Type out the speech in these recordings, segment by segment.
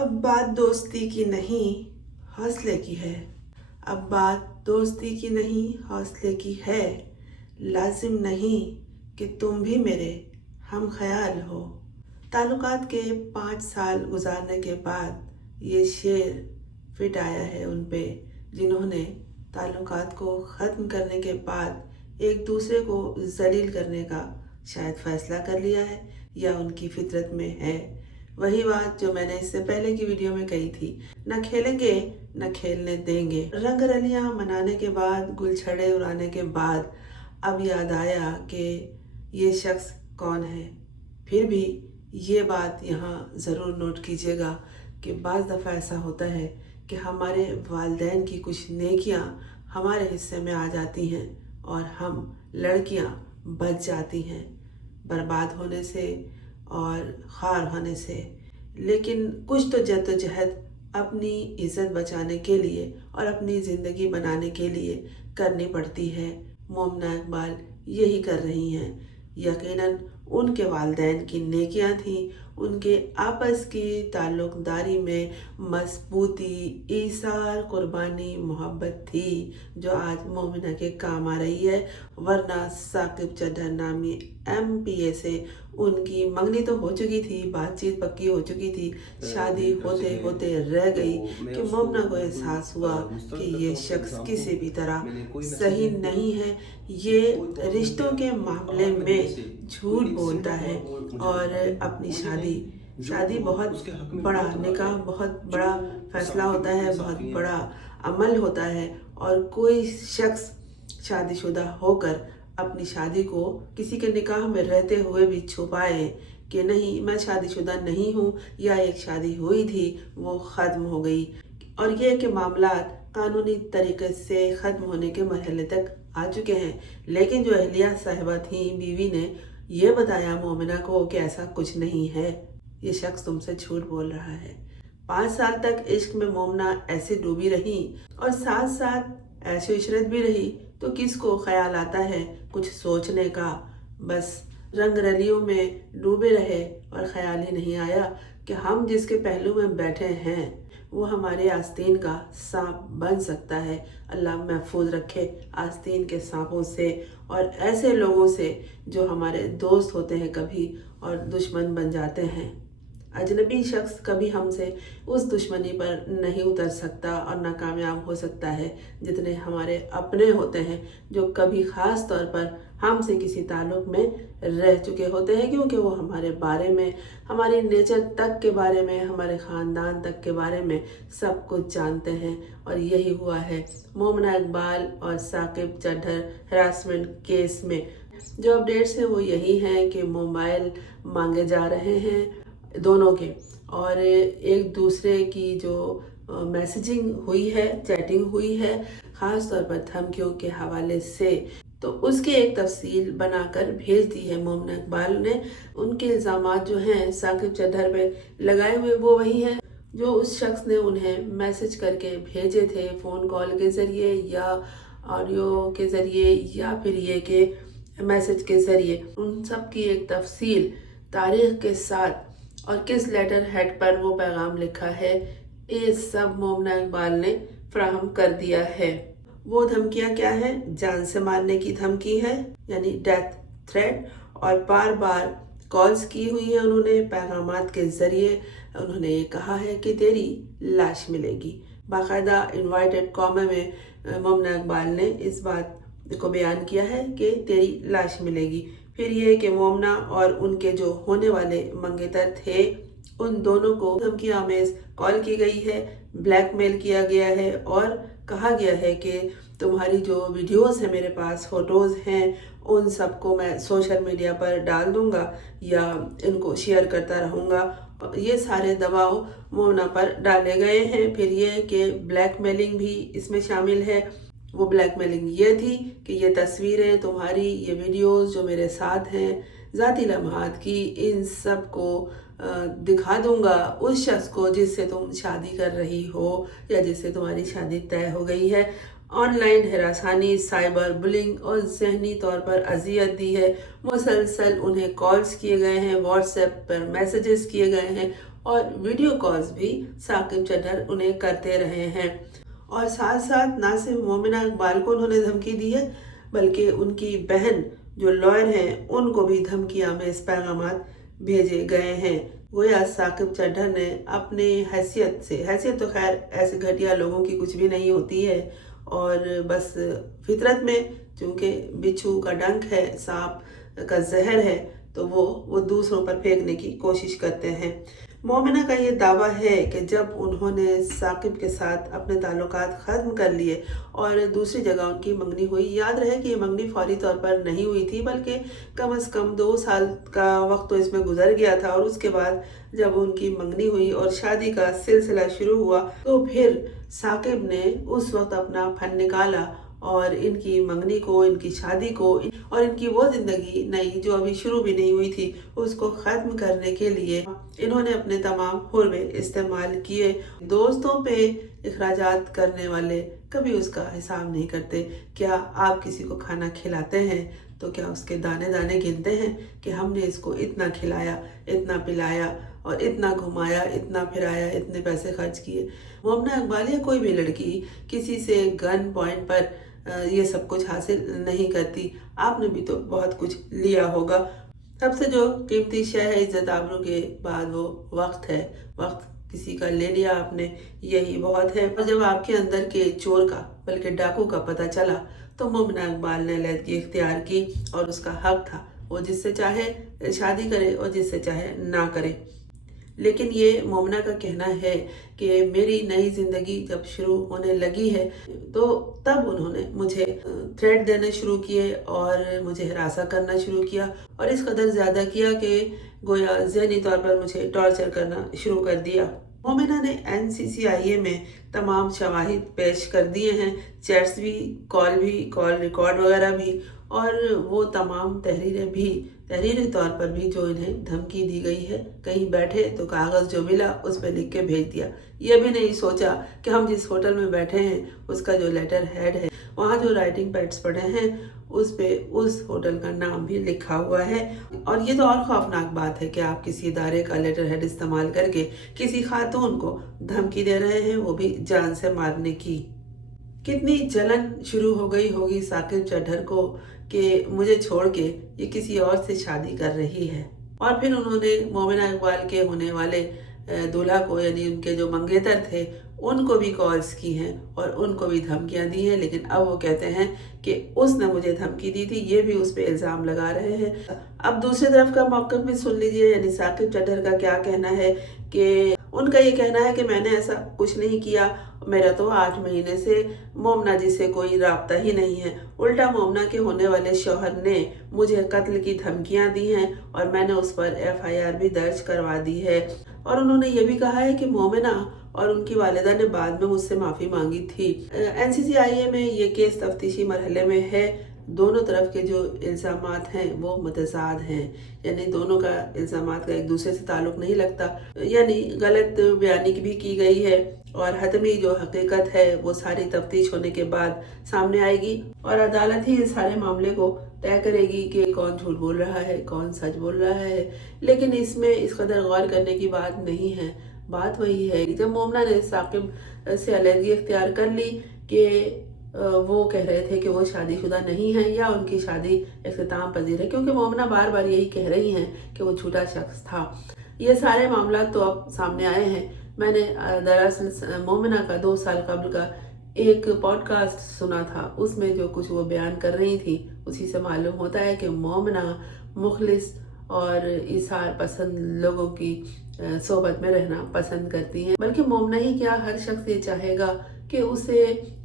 अब बात दोस्ती की नहीं हौसले की है। अब बात दोस्ती की नहीं हौसले की है। लाजिम नहीं कि तुम भी मेरे हम ख्याल हो। ताल्लुकात के 5 साल गुजारने के बाद ये शेर फिट आया है उन पे जिन्होंने ताल्लुकात को ख़त्म करने के बाद एक दूसरे को जलील करने का शायद फ़ैसला कर लिया है या उनकी फितरत में है। वही बात जो मैंने इससे पहले की वीडियो में कही थी, न खेलेंगे न खेलने देंगे। रंग रलियां मनाने के बाद, गुलछड़े उड़ाने के बाद अब याद आया कि ये शख्स कौन है। फिर भी ये बात यहाँ ज़रूर नोट कीजिएगा कि बाज़ दफ़ा ऐसा होता है कि हमारे वालिदैन की कुछ नेकियां हमारे हिस्से में आ जाती हैं और हम लड़कियां बच जाती हैं बर्बाद होने से और खार होने से। लेकिन कुछ तो जद्दोजहद अपनी इज़्ज़त बचाने के लिए और अपनी ज़िंदगी बनाने के लिए करनी पड़ती है। मोमना इकबाल यही कर रही हैं। यकीनन उनके वालिदैन की नेकियां थीं, उनके आपस की ताल्लुक़दारी में मज़बूती, ईसार, कुर्बानी, मोहब्बत थी जो आज मोमिना के काम आ रही है। वरना साकिब चड्ढर नामी MPA से उनकी मंगनी तो हो चुकी थी, बातचीत पक्की हो चुकी थी, शादी होते होते रह गई कि मोमना को एहसास हुआ कि ये शख्स किसी भी तरह सही नहीं है। ये रिश्तों के मामले में झूठ बोलता है और अपनी शादी बहुत बड़ा निकाह, बहुत बड़ा फैसला होता है, बहुत बड़ा अमल होता है। और कोई शख्स शादीशुदा होकर अपनी शादी को किसी के निकाह में रहते हुए भी छुपाए कि नहीं मैं शादीशुदा नहीं हूँ या एक शादी हुई थी वो ख़त्म हो गई, और ये कि मामलात कानूनी तरीके से ख़त्म होने के मरहले तक आ चुके हैं। लेकिन जो अहलिया साहिबा थी, बीवी ने ये बताया मोमिना को कि ऐसा कुछ नहीं है, ये शख्स तुमसे झूठ बोल रहा है। 5 साल तक इश्क में मोमना ऐसे डूबी रही और साथ साथ ऐशो इशरत भी रही, तो किसको ख्याल आता है कुछ सोचने का। बस रंग रलियों में डूबे रहे और ख्याल ही नहीं आया कि हम जिसके पहलू में बैठे हैं वो हमारे आस्तीन का सांप बन सकता है। अल्लाह महफूज रखे आस्तीन के सांपों से और ऐसे लोगों से जो हमारे दोस्त होते हैं कभी और दुश्मन बन जाते हैं। अजनबी शख्स कभी हमसे उस दुश्मनी पर नहीं उतर सकता और नाकामयाब हो सकता है जितने हमारे अपने होते हैं जो कभी ख़ास तौर पर हमसे किसी ताल्लुक़ में रह चुके होते हैं, क्योंकि वो हमारे बारे में, हमारे नेचर तक के बारे में, हमारे ख़ानदान तक के बारे में सब कुछ जानते हैं। और यही हुआ है मोमना इकबाल और साकिब चड्ढर हरासमेंट केस में। जो अपडेट्स हैं वो यही हैं कि मोबाइल मांगे जा रहे हैं दोनों के, और एक दूसरे की जो मैसेजिंग हुई है, चैटिंग हुई है, ख़ास तौर पर धमकियों के हवाले से, तो उसकी एक तफसील बनाकर भेज दी है मोमना इकबाल ने। उनके इल्ज़ामात जो हैं साकिब चड्ढर पे लगाए हुए वो वही हैं जो उस शख्स ने उन्हें मैसेज करके भेजे थे, फ़ोन कॉल के ज़रिए या ऑडियो के ज़रिए या फिर ये कि मैसेज के ज़रिए। उन सब की एक तफसील तारीख़ के साथ और किस लेटर हेड पर वो पैगाम लिखा है, ये सब मोमना इकबाल ने फराहम कर दिया है। वो धमकियाँ क्या हैं? जान से मारने की धमकी है, यानी डेथ थ्रेट, और बार बार कॉल्स की हुई है उन्होंने पैगामात के ज़रिए। उन्होंने ये कहा है कि तेरी लाश मिलेगी। बाकायदा इनवाइटेड कॉमे में मोमना इकबाल ने इस बात को बयान किया है कि तेरी लाश मिलेगी। फिर ये कि मोमना और उनके जो होने वाले मंगेतर थे उन दोनों को धमकी आमेज कॉल की गई है, ब्लैकमेल किया गया है और कहा गया है कि तुम्हारी जो वीडियोस हैं मेरे पास, फ़ोटोज़ हैं, उन सबको मैं सोशल मीडिया पर डाल दूंगा या इनको शेयर करता रहूँगा। ये सारे दबाव मोमना पर डाले गए हैं। फिर ये कि ब्लैकमेलिंग भी इसमें शामिल है। वो ब्लैकमेलिंग ये थी कि ये तस्वीरें तुम्हारी, ये वीडियोस जो मेरे साथ हैं, ज़ाती लम्हात की, इन सब को दिखा दूंगा उस शख्स को जिससे तुम शादी कर रही हो या जिससे तुम्हारी शादी तय हो गई है। ऑनलाइन हरासानी, साइबर बुलिंग और जहनी तौर पर अजियत दी है। मुसलसल उन्हें कॉल्स किए गए हैं, व्हाट्सएप पर मैसेजेस किए गए हैं और वीडियो कॉल्स भी साकिब चड्ढर उन्हें करते रहे हैं। और साथ साथ ना सिर्फ मोमिना इकबाल को उन्होंने धमकी दी है, बल्कि उनकी बहन जो लॉयर हैं उनको भी धमकियां में इस पैगामात भेजे गए हैं। गोया साकिब चड्ढर ने अपनी हैसियत तो खैर ऐसे घटिया लोगों की कुछ भी नहीं होती है, और बस फितरत में चूंकि बिच्छू का डंक है, सांप का जहर है, तो वो दूसरों पर फेंकने की कोशिश करते हैं। मोमिना का ये दावा है कि जब उन्होंने साकिब के साथ अपने ताल्लुकात ख़त्म कर लिए और दूसरी जगह उनकी मंगनी हुई, याद रहे कि ये मंगनी फौरी तौर पर नहीं हुई थी, बल्कि कम से कम 2 साल का वक्त तो इसमें गुजर गया था। और उसके बाद जब उनकी मंगनी हुई और शादी का सिलसिला शुरू हुआ, तो फिर साकिब ने उस वक्त अपना फन निकाला और इनकी मंगनी को, इनकी शादी को और इनकी वो ज़िंदगी नई जो अभी शुरू भी नहीं हुई थी, उसको ख़त्म करने के लिए इन्होंने अपने तमाम हुर्बे इस्तेमाल किए। दोस्तों पे इखराजात करने वाले कभी उसका हिसाब नहीं करते। क्या आप किसी को खाना खिलाते हैं तो क्या उसके दाने दाने गिनते हैं कि हमने इसको इतना खिलाया, इतना पिलाया और इतना घुमाया, इतना फिराया, इतने पैसे खर्च किए। मोमिना इकबाल या कोई भी लड़की किसी से गन पॉइंट पर ये सब कुछ हासिल नहीं करती। आपने भी तो बहुत कुछ लिया होगा। सबसे जो कीमती शय है इज्जत आबरू के बाद वो वक्त है। वक्त किसी का ले लिया आपने, यही बहुत है। और जब आपके अंदर के चोर का, बल्कि डाकू का पता चला, तो मोमिना इकबाल ने अलहदगी इख्तियार की और उसका हक था वो जिससे चाहे शादी करे और जिससे चाहे ना करे। लेकिन ये मोमिना का कहना है कि मेरी नई ज़िंदगी जब शुरू होने लगी है, तो तब उन्होंने मुझे थ्रेट देने शुरू किए और मुझे हरासा करना शुरू किया, और इस कदर ज़्यादा किया कि गोया ज़हनी तौर पर मुझे टॉर्चर करना शुरू कर दिया। मोमिना ने NCCIA में तमाम शवाहिद पेश कर दिए हैं, चैट्स भी, कॉल रिकॉर्ड वगैरह भी, और वो तमाम तहरीरी तौर पर भी जो इन्हें धमकी दी गई है। कहीं बैठे तो कागज़ जो मिला उस पर लिख के भेज दिया। ये भी नहीं सोचा कि हम जिस होटल में बैठे हैं उसका जो लेटर हेड है, वहाँ जो राइटिंग पैड्स पड़े हैं उस पे उस होटल का नाम भी लिखा हुआ है। और ये तो और खौफनाक बात है कि आप किसी इदारे का लेटर हेड इस्तेमाल करके किसी खातून को धमकी दे रहे हैं, वो भी जान से मारने की। कितनी जलन शुरू हो गई होगी साकिब चड्ढर को कि मुझे छोड़ के ये किसी और से शादी कर रही है। और फिर उन्होंने मोमिना इकबाल के होने वाले दूल्हा को, यानी उनके जो मंगेतर थे, उनको भी कॉल्स की हैं और उनको भी धमकियां दी हैं। लेकिन अब वो कहते हैं कि उसने मुझे धमकी दी थी, ये भी उस पर इल्ज़ाम लगा रहे हैं। अब दूसरी तरफ का मौक़िफ़ भी सुन लीजिए, यानी साकिब चड्ढर का क्या कहना है कि उनका ये कहना है कि मैंने ऐसा कुछ नहीं किया, मेरा तो 8 महीने से मोमिना जी से कोई राब्ता ही नहीं है। उल्टा मोमिना के होने वाले शौहर ने मुझे कत्ल की धमकियां दी हैं और मैंने उस पर FIR भी दर्ज करवा दी है। और उन्होंने ये भी कहा है कि मोमिना और उनकी वालिदा ने बाद में मुझसे माफ़ी मांगी थी। NCCIA में ये केस तफ्तीशी मरहले में है। दोनों तरफ के जो इल्ज़ामात हैं वो मुतज़ाद हैं, यानी दोनों का इल्ज़ामात का एक दूसरे से ताल्लुक़ नहीं लगता, यानी गलत बयानी भी की गई है। और हतमी जो हकीकत है वो सारी तफ्तीश होने के बाद सामने आएगी और अदालत ही इस सारे मामले को तय करेगी कि कौन झूठ बोल रहा है, कौन सच बोल रहा है। लेकिन इसमें इस कदर गौर करने की बात नहीं है। बात वही है कि जब मोमिना ने साकिब से अलहदगी इख्तियार कर ली कि वो कह रहे थे कि वो शादीशुदा नहीं है या उनकी शादी इख्तिताम पजीर है, क्योंकि मोमिना बार बार यही कह रही हैं कि वो झूठा शख्स था। ये सारे मामला तो अब सामने आए हैं। मैंने दरअसल मोमिना का 2 साल कबल का एक पॉडकास्ट सुना था, उसमें जो कुछ वो बयान कर रही थी उसी से मालूम होता है कि मोमिना मुखलिस और इसार पसंद लोगों की सोबत में रहना पसंद करती हैं। बल्कि मोमिना ही क्या, हर शख्स ये चाहेगा कि उसे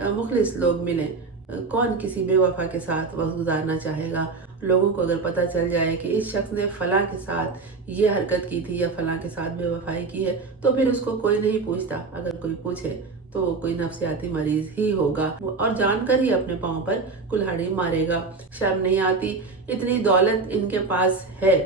मुखलिस लोग मिलें। कौन किसी बेवफा के साथ वक्त गुजारना चाहेगा। लोगों को अगर पता चल जाए कि इस शख्स ने फलां के साथ ये हरकत की थी या फलां के साथ बेवफाई की है, तो फिर उसको कोई नहीं पूछता। अगर कोई पूछे तो वो कोई नफ्सियाती मरीज ही होगा और जानकर ही अपने पाँव पर कुल्हाड़ी मारेगा। शर्म नहीं आती, इतनी दौलत इनके पास है।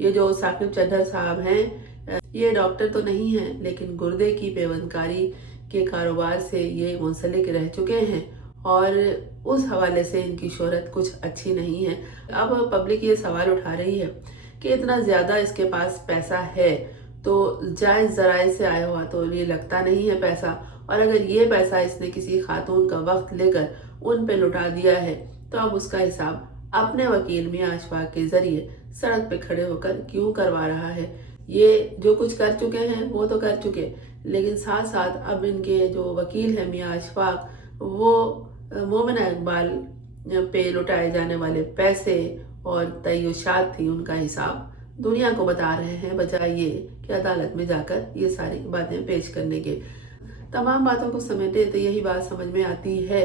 ये जो साकिब चड्ढर साहब हैं, ये डॉक्टर तो नहीं हैं, लेकिन गुर्दे की पेवंदकारी के कारोबार से ये मुंसलिक रह चुके हैं और उस हवाले से इनकी शोहरत कुछ अच्छी नहीं है। अब पब्लिक ये सवाल उठा रही है कि इतना ज़्यादा इसके पास पैसा है तो जायज़ ज़राए से आया हुआ तो ये लगता नहीं है पैसा, और अगर ये पैसा इसने किसी खातून का वक्त लेकर उन पे लुटा दिया है तो अब उसका हिसाब अपने वकील मियां अशफाक के जरिए सड़क पे खड़े होकर क्यों करवा रहा है। ये जो कुछ कर चुके हैं वो तो कर चुके, लेकिन साथ साथ अब इनके जो वकील हैं मियां अशफाक, वो मोमिना इकबाल पे लुटाए जाने वाले पैसे और तय्युशात थी उनका हिसाब दुनिया को बता रहे हैं, बजाय ये कि अदालत में जाकर ये सारी बातें पेश करने के। तमाम बातों को समेटे तो यही बात समझ में आती है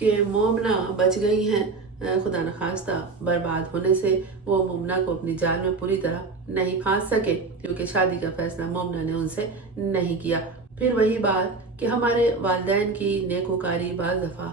कि मोमना बच गई हैं खुदा न खास्ता बर्बाद होने से। वो मोमना को अपनी जाल में पूरी तरह नहीं फांस सके क्योंकि शादी का फैसला मोमना ने उनसे नहीं किया। फिर वही बात कि हमारे वालिदैन की नेकोकारी बाज़ दफ़ा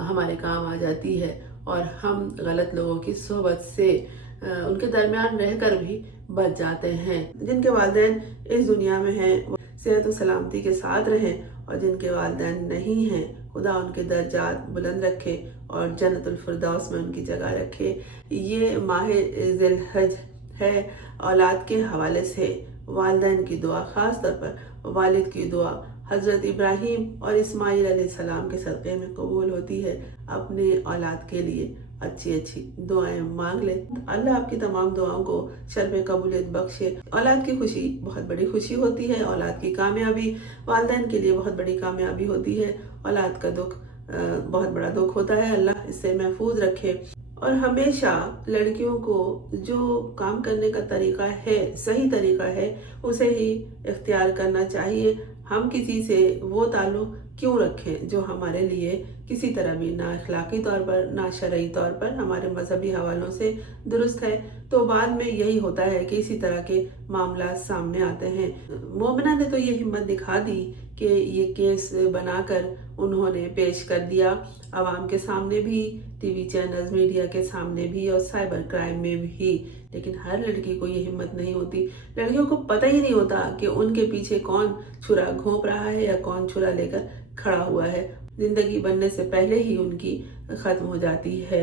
हमारे काम आ जाती है और हम गलत लोगों की सोहबत से उनके दरमियान रहकर भी बच जाते हैं। जिनके वालिदैन इस दुनिया में हैं वो सेहत और सलामती के साथ रहें, और जिनके वालिदैन नहीं हैं खुदा उनके दर्जात बुलंद रखे और जन्नतुल फिरदौस में उनकी जगह रखे। ये माह ज़िलहज है। औलाद के हवाले से वालिदैन की दुआ, ख़ास तौर पर वालिद की दुआ हज़रत इब्राहीम और इस्माईल अलैहिस्सलाम के सदक़े में कबूल होती है। अपने औलाद के लिए अच्छी अच्छी दुआएं मांग ले। अल्लाह आपकी तमाम दुआओं को शर्फ़ कबूलियत बख्शे। औलाद की खुशी बहुत बड़ी खुशी होती है, औलाद की कामयाबी वालिदैन के लिए बहुत बड़ी कामयाबी होती है। औलाद का दुख बहुत बड़ा दुख होता है। अल्लाह इससे महफूज रखे। और हमेशा लड़कियों को जो काम करने का तरीका है, सही तरीका है, उसे ही इख्तियार करना चाहिए। हम किसी से वो ताल्लुक़ क्यों रखें जो हमारे लिए किसी तरह भी ना अखलाकी तौर पर ना शरई तौर पर हमारे मजहबी हवालों से दुरुस्त है। तो बाद में यही होता है कि इसी तरह के मामला सामने आते हैं। मोमिना ने तो ये हिम्मत दिखा दी कि ये केस बनाकर उन्होंने पेश कर दिया आवाम के सामने भी, टीवी चैनल्स मीडिया के सामने भी और साइबर क्राइम में भी। लेकिन हर लड़की को ये हिम्मत नहीं होती। लड़कियों को पता ही नहीं होता कि उनके पीछे कौन छुरा घोंप रहा है या कौन छुरा लेकर खड़ा हुआ है। जिंदगी बनने से पहले ही उनकी खत्म हो जाती है।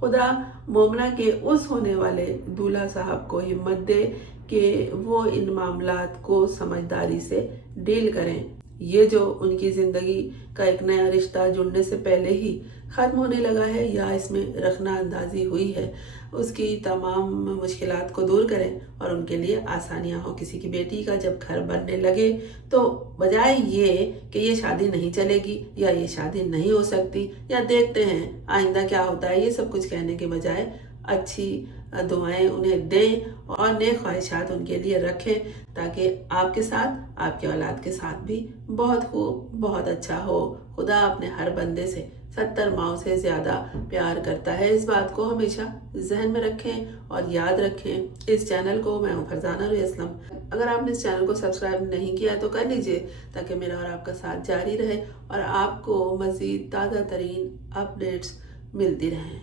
खुदा मोमना के उस होने वाले दूल्हा साहब को हिम्मत दे कि वो इन मामलात को समझदारी से डील करें। ये जो उनकी ज़िंदगी का एक नया रिश्ता जुड़ने से पहले ही ख़त्म होने लगा है या इसमें रखना अंदाजी हुई है, उसकी तमाम मुश्किलात को दूर करें और उनके लिए आसानियाँ हो। किसी की बेटी का जब घर बनने लगे तो बजाय ये कि ये शादी नहीं चलेगी या ये शादी नहीं हो सकती या देखते हैं आइंदा क्या होता है, ये सब कुछ कहने के बजाय अच्छी दुआएं उन्हें दें और नेक ख्वाहिशात उनके लिए रखें ताकि आपके साथ, आपके औलाद के साथ भी बहुत खूब, बहुत अच्छा हो। खुदा अपने हर बंदे से 70 माओं से ज़्यादा प्यार करता है। इस बात को हमेशा जहन में रखें और याद रखें। इस चैनल को, मैं हूँ फरजाना रुई असलम, अगर आपने इस चैनल को सब्सक्राइब नहीं किया तो कर लीजिए ताकि मेरा और आपका साथ जारी रहे और आपको मज़ीद ताज़ा तरीन अपडेट्स मिलती रहें।